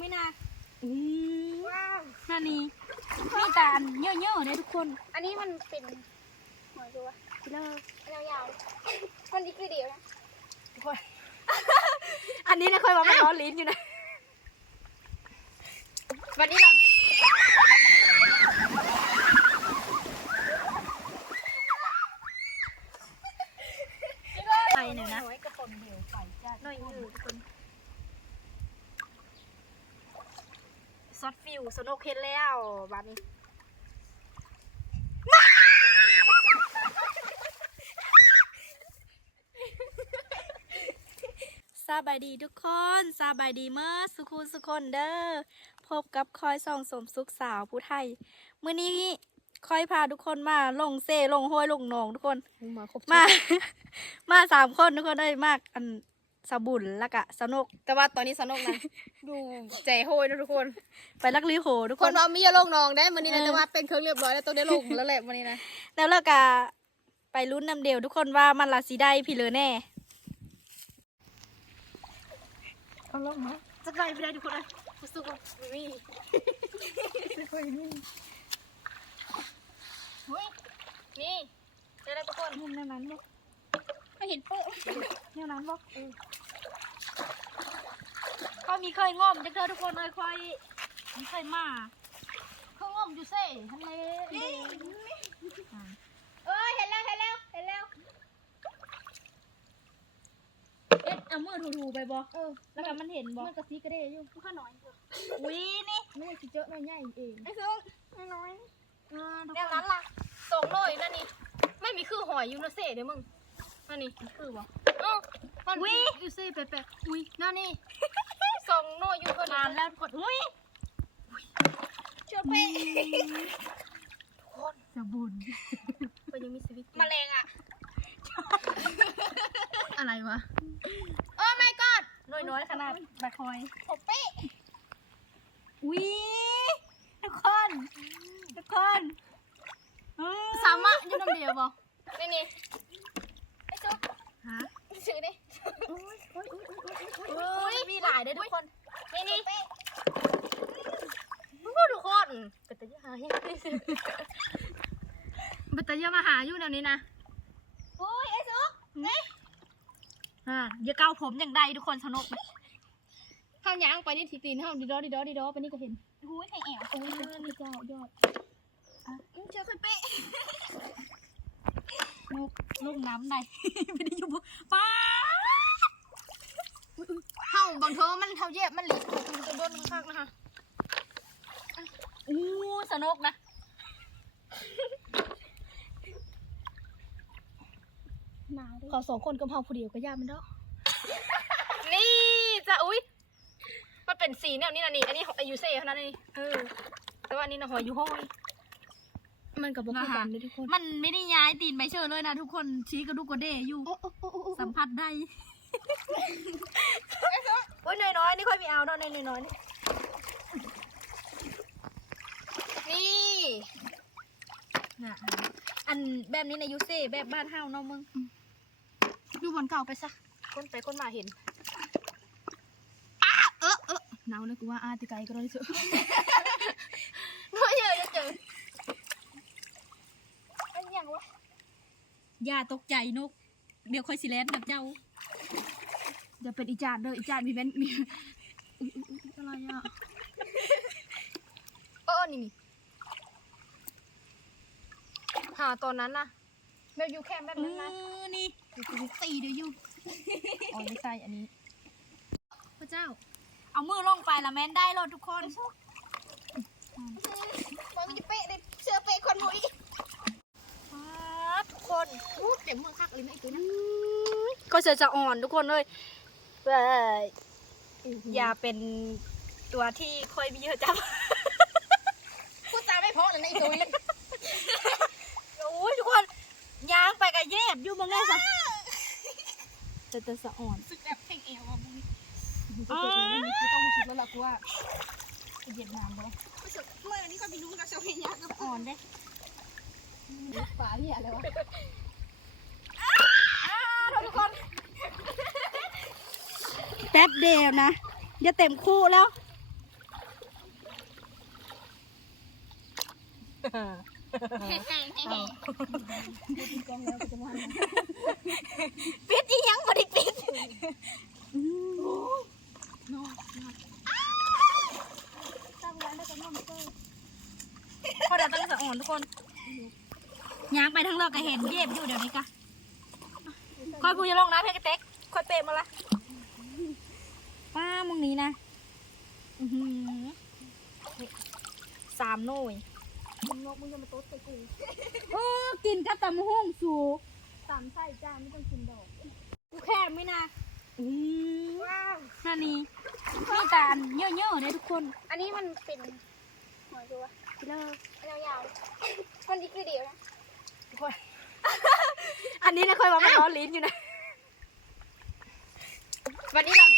ไม่นาอืมว้าวนั่นนี่มีแต่อันเยอะๆเลยทุกคน อันนี้มันเป็นหอยตัวเลิกยาวๆมันอีกคือเดียวนะอันนี้นะค่อยว่ามันร้อนลิ้นอยู่นะ วันนี้เราไปหน่อยนะหอยกระป๋องเดียวไปจ้าหน่อยอยู่ทุกคน อสฟิวสโนว์เคนแล้วบาดนี้สบายดีทุกคนสบายดีเมื่อสุขุสุคนเด้อพบกับคอยส่องสมสุขสาวผู้ไทยมื้อนี้คอยพาทุกคนมาลงเซลงห้วยลงหนองทุกคน มาครบมา มาสามคนทุกคนได้มากอัน สะบุญแล้วก็สนุกแต่ว่าตอนนี้สนุกนะดูใจโหยนะทุกคน ไปลักลีโหทุกคคนน เรามียาลงนองได้วันนี้นะเออ แต่ว่าเป็นเครื่องเรียบร้อยแล้วต้องได้ลงแล้วแหละวันนี้นะแล้วเราก็ไปลุ้นนำเดียวทุกคนว่ามันลาสีได้พี่เลอแน่เอาลงมาจะไกลไปได้ทุกคนเลยรู้สึกว่าไม่มีไม่ค่อยมีเฮ้ยนี่เจอแล้วทุกคนเห็นแนวนั้นบ่ ไม่เห็นโป๊ะแนวนั้นบ่ก็มีเคยง่อมจะเจอทุกคนเลยคอยมีเคยมาเขางมอยู่เซ่ทะเลเอ้ยเห็นแล้วเห็นแล้วเห็นแล้วเอ็ดเอามือถูๆไปบ่เออแล้วก็มันเห็นบ่มันกระซีกระเดยอยู่ข้าน้อยอุ้ยนี่ไม่ได้สิเจอน้อยใหญ่เองไอ้ซุงน้อยเออทุกแนวคนั้นนล่ะสองร้อยนั่นนี่ไม่มีคือหอยอยู่นะเซ่เดี๋ยวมึง นั่นนี่คือบ่เอ้ามันอยู่เซ่แปะๆอุ้ยนั่นนี่สองโน่อยู่คนนานแล้วทุกคนอุ้ยเชื่อเป๊ะสะบุญมันยังมีสวิตแมลงอะ อะไรวะ โอ้ my god น้อยๆขนาดบะคอยผมเป๊ะอุ้ยทุกคนทุกคนอืมสามารถอยู่น้ำเดียวบ่นี่นี่ไอ้ซุกฮะ ซื้อดิอุ้ยมีหลายเลยทุกคน นี่นี่ทุกคนเป็นตะยาเป็นตะยามาหาอยู่แนวนี้นะโอ้ยไอ้ซุกนี่อ่าอย่าเกาผมอย่างใดทุกคนสนุกไหมข้างยางไปนี่ทีตีนเฮาดีดอดีดอดีดอไปนี่ก็เห็นอุ้ยไอแอวโอ้ยนี่เจ้ายอดอะเชื่อค่อยเป๊ะ ลูกลูกน้ำใดไม่ได้อยู่บนป้าเฮาบางเทอมันเท่าเย็บมันหลีกตัวบนข้างนะคะอู้สนุกนะหนาขอสองคนกับเฮาผู้เดียวก็ยากมันเด้อนี่จะอุ้ยมันเป็นสีแนวนี้นะนี่อันนี้ของอายุเซ่เท่านั้นนี่เออแต่ว่าอันนี้นะหอยอยู่ห้อย มันกับบอกกันเลยทุกคนมันไม่ได้ย้ายตีนไปเชิญเลยนะทุกคนชี้กระดูกกระเดอยู่โอ้โอ้โอ้โอ้โอ้สัมผัสได้โอ้ยน้อยๆนี่ค่อยมีเอาเท่าน้อยน้อยๆนี่นี่น่ะอันแบบนี้ในยูเซ่แบบบ้านเฮาเนาะมึงดูบอลเก่าไปซะคนไปคนมาเห็นเออเออหนาวเลยกูว่าอาติไกลก็ได้เถอะน้อยเยอะจะเจออันอย่างวะ อ ย่าตกใจนก เดี๋ยวค่อยสิแลนกับเจ้าจะเป็นอีจานเด้ออีจานมีแว่นมีอุ๊ยอุ๊ยอุ๊ยอะไรอะเออนี่มีหาตอนนั้นนะแบบอยู่แคมป์แบบเอนั้นนะอนี่ตีเดี๋ยวอยู่อ๋อไม่ใช่อันนี้ พระเจ้า เอามือลงไปละแม่นได้รถทุกคน มันจะเป๊ะเลยเสื้อเป๊ะคนหมุย ทุกคน พูดเต็มมือคักเลยนะไอ้ตัวนั้น ก็จะจะอ่อนทุกคนเลยเว้ยอย่าเป็นตัวที่ค่อยมีเยอะจับพูดจาไม่เพราะเลยนะไอ้ตัวนี้โอ้ยทุกคนยางไปกับเย็บอยู่มึงได้สะจะจะสะอ่อนสึกแบบแข่งเอวอะมึงอ๋อคือต้องรู้สึกแล้วล่ะกูว่าเหยียดน้ำเลยรู้สึกเมื่อนี้ก็ไปรู้กับเซลเฮียกับอ่อนเด้ฝาที่อะไรวะ แป๊บเดียวนะจะเต็มคู่แล้วปิดอีหยังบริปิดคนเดี๋ยวต้องสะอ่อนทุกคนยางไปทั้งโลกก็เห็นเย็บอยู่เดี๋ยวนี้กะคอยพูดจะลงนะเพื่อกระเต็กคอยเปรมมาละ ป้ามึงนี้นะอื้อหือสามหน่วยนกมึงจะมาโต๊ดใส่กูเออกินกับตำห้องสูสามไส้จ้าไม่ต้องกินดอกกูแค่ไม่นะอือนั่นนี่มีแตอันเยอะๆเลยทุกคน อันนี้มันเป็นหอยตัวกินเลยยาวๆมันอีกคือเดียวนะทุกคนอันนี้นะคอยว่ามันร้อนลิ้นอยู่นะวันนี้เรา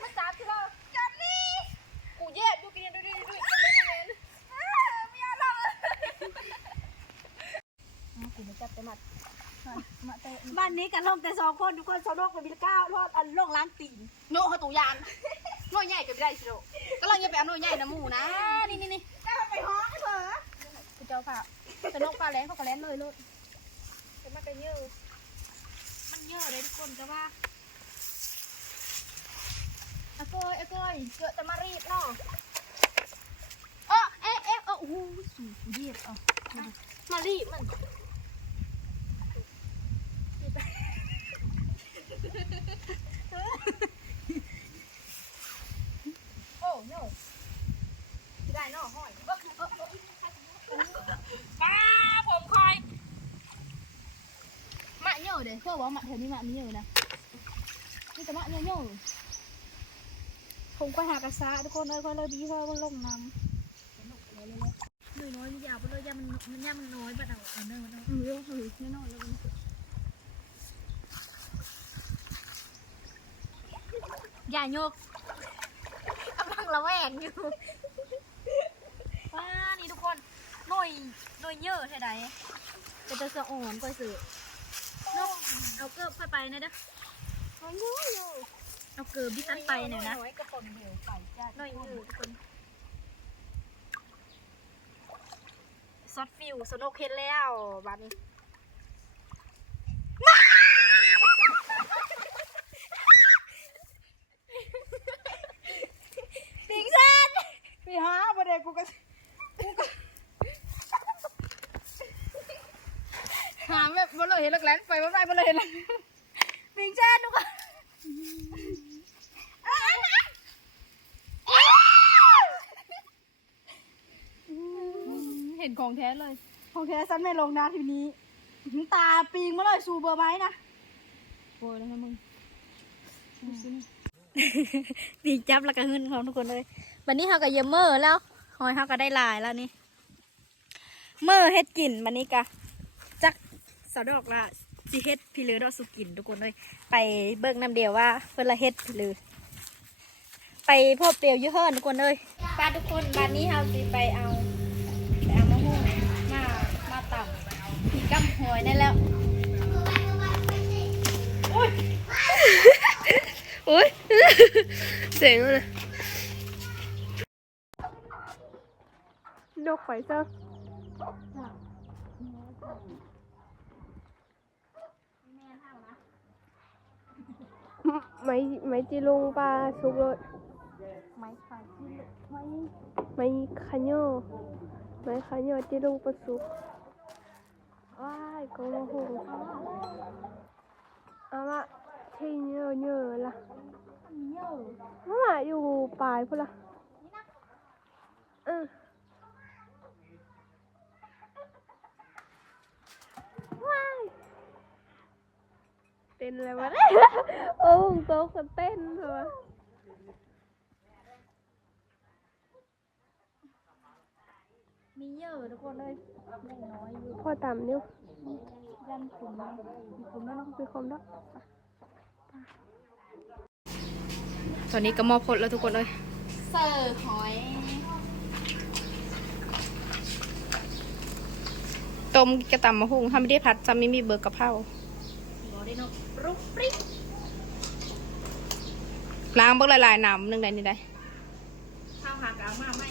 มันจับที่เราจับนี่กูแยกดูกินดูดิดูดิดูดิดูดิไม่เอาหรอกกูไม่จับแต่มัดมาเตะ บ้า นนี้กันลงแต่สองคนทุกคนสองโลกกับมีเก้าทอดอันลงล้างตีนโน่เขาตูยานโน่ใหญ่ก็ไม่ได้สิโลก็ลังจะไปเอาโน่ใหญ่นะหมูนะ นี่นี่นี่ไปห้องเหรอกูเจ้าฝ่าแต่นกปลาแรงเขาก็แล่นเลยลูกแต่มันก็เยอะมันเยอะเลยทุกคนก็ว่าอะเกยอะเกยเกิดแต่มารีบเนาะเออเอ๊ะเอ๊ะเออโอ้โหสูงเยียบอะมารีบมัน โอ้โน่ได้เนาะห้อยเออเออเออป้าผมคอยมะเยอะเด้เพื่อว่าหมะเธอนี่มะมีเยอะนะนี่แต่มะเยอะเยอะผมคอยหากระซะทุกคนเลยคอยเลยดีคอยมันลงน้หน่อยน้อยมันยาวไปเลยยามันมันยามันน้อยบัดเอาเอาเนื้อมันเอาำอืมเยอะเลยแน่นอนเลย อย่าโยกกำลังระแวงอยู่ป้านี่ทุกคนหน่อยหน่อยเยอะเท่ไหร่เป็นตัวเสะอ่อนคอยสื่อลูกเอาเกิบค่อยไปนะเด้อมันเยอะอยู่เอาเกิบบิตันไปหน่อยนะน้อยกระป๋องเดียวไปจ้าหน่อยเยอะทุกคนซอสฟิวสโนว์เคนแล้วบ้านนี้ ปิงเซน พี่ฮะประเดี๋ยวกูก็หาแบบบ่เลยเห็นลักแหลนไปบ่ได้บ่เลยเห็นลักปิงเซนทุกคนเห็นของแท้เลยโอเคฉันไม่ลงนะทีนี้ถึงตาปิงมาเลยสูเบอร์ไหมนะโวยแล้วนะมึงดูสินี่ปีจับแล้วก็หึนของทุกคนเลย วันนี้เขาก็เยอะเมอร์แล้วหอยเขาก็ได้หลายแล้วนี่เมอร์เฮ็ดกินวันนี้กะจักสะดอกละสิเฮ็ดพี่เลือดอกสุกินทุกคนเลยไปเบิกน้ำเดียวว่าเพิ่นละเฮ็ดพี่เลือไปพบเดียวอยุ่เฮิรนทุกคนเลยป้าทุกคนบ้านนี้เราสิไปเอาไปเอามะม่วงมามาต่ำมีกำหอยได้แล้วอุ้ย เสียงเลย นกไฟเซอร์ไม้ไม้จีลุงปลาสุกเลยไม้ไผ่ที่ไม้ไม้ขะโยไม้ขะโยจีลุงปลาสุกว้ายกองมะฮุงเอามาที่เยอะเยอะๆล่ะเยอะนั่นแหละอยู่ปลายพุ่นละเออว้าย เต้นอะไรวะเนี่ยโอ้โต๊ะก็เต้นเหรอวะมีเยอะทุกคนเลยไม่น้อยอยู่พ่อต่ำนิ้วยันขุมมีขุมแล้วเนาะมีความรักตอนนี้ก็หมอพดแล้วทุกคนเลยเสิร์ฟหอย ต้มกระตำมะฮุ่งถ้าไม่ได้ผัดจะไม่มีเบอร์กะเพราบอ ได้นกรุกปริ๊กล้างเบิกหลายๆน้ำหนึ่งใดนี่ได้ข้าวผักเอามาไม่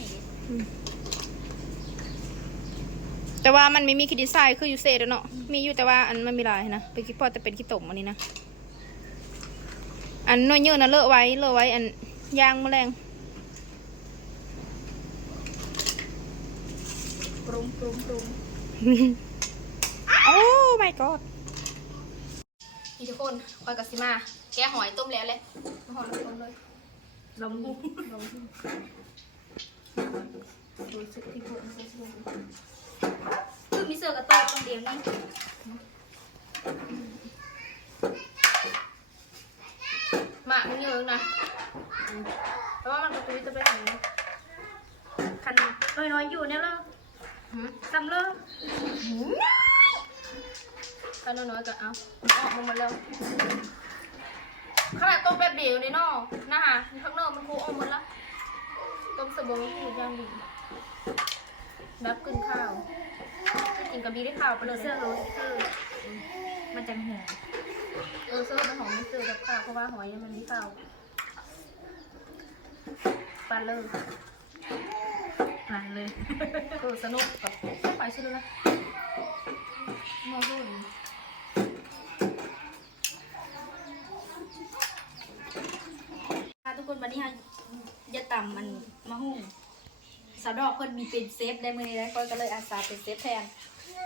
แต่ว่ามันไม่มีคิดดีไซน์คือยูเซดเนาะมีอยู่แต่ว่าอันมันมีหลายนะเป็นคิดพอแต่เป็นคิดตมอันนี้นะอันน้อยเยอะนะเลอะไว้เลอะไว้อันยางแมลงปรุงปรุงปรุงโอ้ my god นี่ทุกคนคอยกับซิมา แกะหอยต้มแล้วเลยมาหอยต้มเลยลงหุ้ลงที่ดูสึกที่พวกมันสวยคือมีเสือกระโต๊ะตรงเดียวนี่ๆหมากมันเยอะนะแต่ว่ามันกระตุ้ยจะไปไหนคันน้อยๆอยู่เนี่ยเลยหืมตำเลย ถ้าน้อยๆก็เอามันออกมาหมดแล้วขนาดต้มแบบเดียวนี่เนาะนะฮะข้างนอกมันคูออกหมดแล้วต้มสบู่ที่ย่างดีแบบกินข้าวกินกับบีได้ข้าวไปเลยเสื้อโรสเสื้อมันจังหัวเออเสื้อมันหอมไม่เสื้อกับข้าวเพราะว่าหอยมันมีข้าวปลาเลยอ่านเลยเออสนุกกับไปชื่อนะมอรุ่น ค่ะทุกคนวันนี้ฮะจะต่ำมันมะฮุ่งสะดอกเพิ่นมีเป็นเซฟได้มือนี้ได้ก็ก็เลยอาสาเป็นเซฟแทน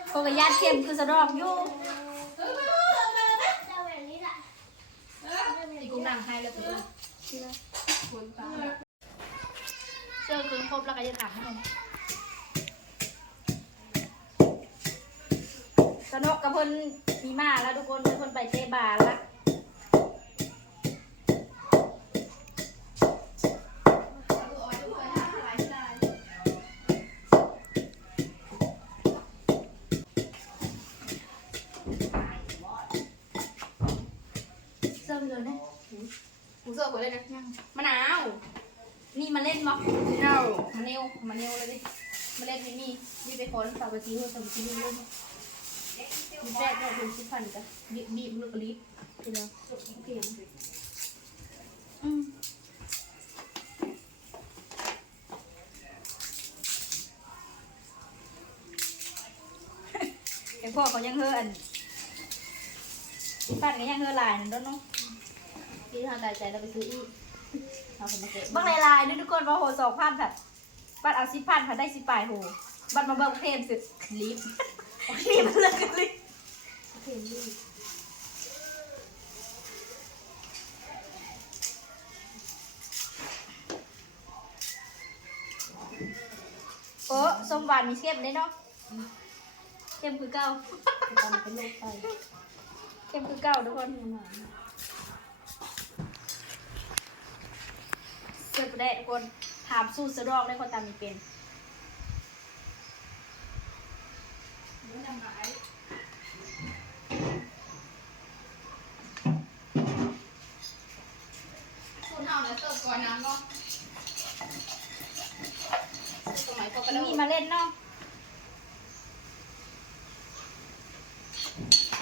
เพราะว่าญาติเข้มคือสะดอกอยู่อีกุ้งนางให้แล้วตัวเสื้อคืนครบแล้วก็จะถามให้หนมสนุกกับเพิ่นมีมาแล้วทุกคนเพิ่นไปเตะบาสละ เลยนะกูเสื้อหัวเลยนะมะนาว นี่มาเล่นมั้งเน่ามาเนวมาเนวเลยดิมาเล่นนี่มีมีไปคนสาวไปจีหัวสาวไปจีหัวเลยมีแรกก็เป็นสิบพันจ้ะบีบบีบลูกระลิบทีเดียวเปลี่ยนอืมไอพ่อเขายังเฮออันปั้นก็ยังเฮือลายนั่นด้อเนาะ พี่ทางใจใจเราไปซื้ออีกเอาผมมาเก็บเบิ่งลายๆด้วยทุกคนว่าโหสองพันผัดบัตรเอาสิบพันผัดได้สิบปลายโหบัตรมาเบิ่งเพลมสุดลิฟต์ลิฟต์เลยลิฟต์เห็นดิโอ้ส้มหวานมีเข้มได้เนาะเข้มคือเก้าตอนเป็นโรคไตเข้มคือเก้าทุกคน เสื้อประเดะทุกคนถามสู้สะดอกได้คนตามมีเป็นคุณเอาเนี่ยเสิร์ฟก่อนน้ำเนาะสมัยพวกกระโดมีดมาเล่นเนาะ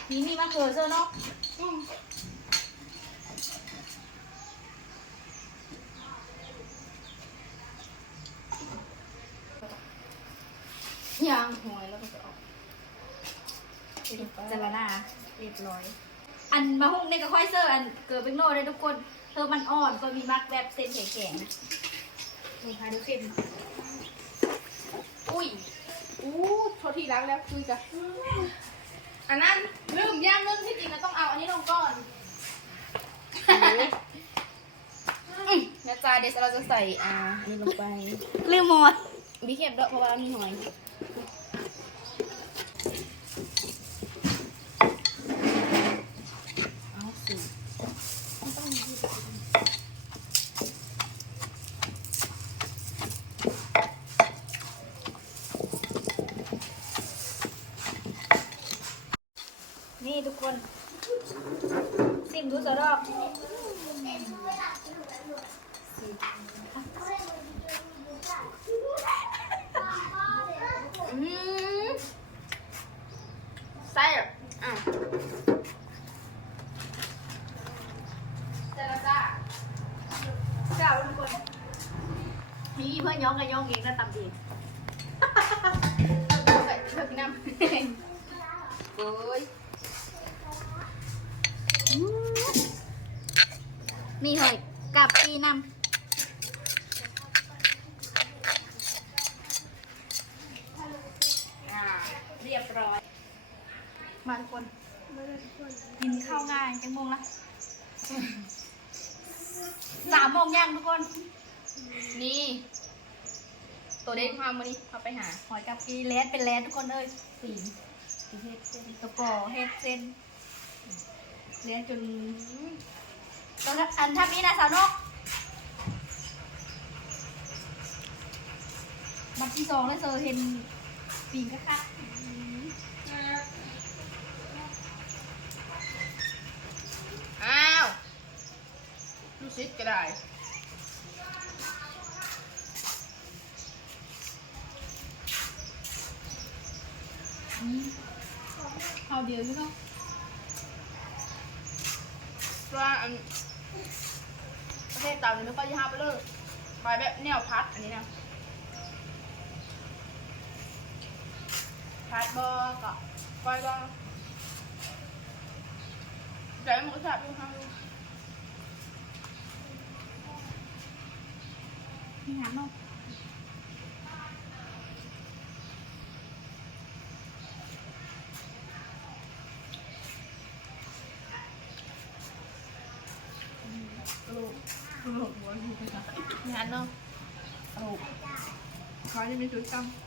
มีมีมาเขือเสื้อเนาะ ยางหอยแล้วก็จะออกจารณาเรียบร้อย อันมาหุ้งในกระค่อยเสื้ออันเกิดเป็นโน่ได้ทุกคน เธอมันอ่อนก็มีมักแบบเส้นแข็งๆนะนี่ค่ะดูเข็มอุ้ยอู้โทษทีล้างแล้วคุยจ้ะอันนั้นลืมย่างนึ่งที่จริงเราต้องเอาอันนี้ลงก่อนอืมนะจ๊ะเดี๋ยวเราจะใส่อ่าอันนี้ลงไปลืมหมดบีเข็มด้วยเพราะว่ามีหอยเอาสิต้องมีที่ นี่ทุกคนซิมดูสะดอก อืมใส่ อะอะใส่แล้วจ้าจ้าทุกคนนี่เพื่อนย้องกันย้องเองนะตำเองใส่เธอกินน้ำโอ้ยนี่เฮ้ยกับปีน้ำ อ่าเรียบร้อย มาทุกคน กินข้าวง่าย จังโมงละสามโมงย่างทุกคน นี่ ตัวเด็กความวันนี้เขาไปหา หอยกับปีแลดเป็นแลดทุกคนเลยสีสีเฮ็ดเส้นตะกอเฮ็ดเส้นแลดจนตอนอันทับนี้นะสาวนกมัดที่สองแล้วเจอเห็นปีนค่ะ อ้าว ลูกชิดก็ได้ข้าวเดียวใช่ไหมว่าอันประเทศต่างๆไม่ค่อยจะห้าไปเลยไปแบบแนวพัดอันนี้นะพัดบอก็ปล่อยบอกใจมันก็แสบอยู่ข้าง มีน้ำเนาะกระโหลกกระโหลกหัวอยู่ไปนะมีน้ำเนาะกระโหลกเขาจะมีจุดจำ